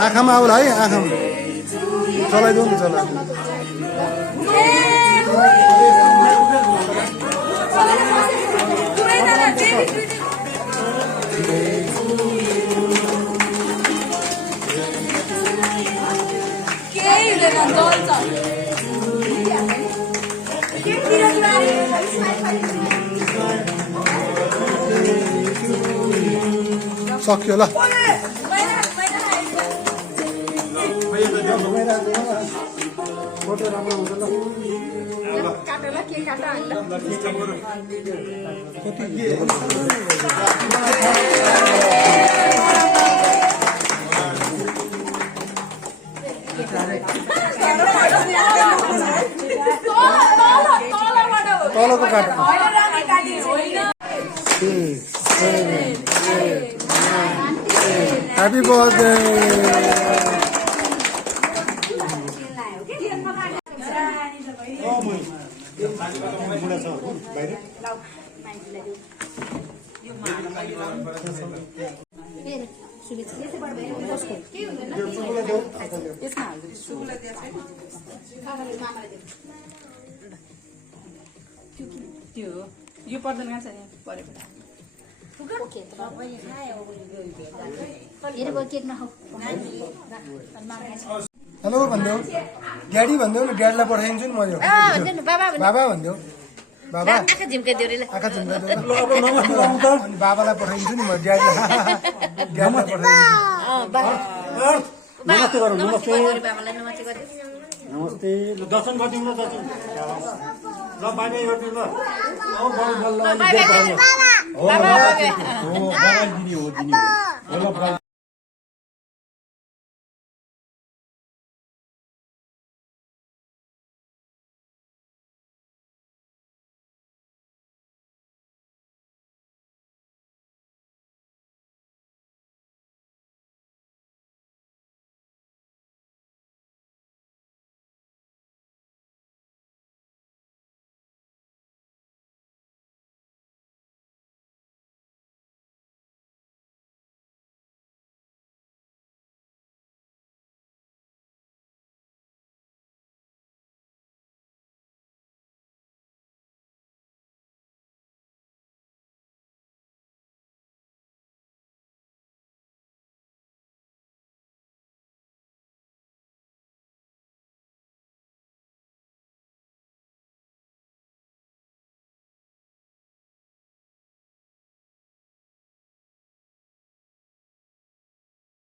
आँखामा आउला है आँखामा चलाइदेऊ न चला सक्यो ल फोटो राम्रो हुन्छ ल काटेला के काटा हैन कति तलको काट्नु Happy birthday! यो पर्दैन गान्छ नि परेको हेलो भन्देऊ ड्याडी भन्देऊ न ड्याडीलाई पठाइदिन्छु नि मैले बाबा भन्देऊ बाबा आँखा झिम्काइदेऊ अनि बाबालाई पठाइदिन्छु नि म ड्याडीलाई नमस्ते दर्शन गरिदिउँ न दर्शन ल बाई बाई गरिदिउँ ल हो दिने हो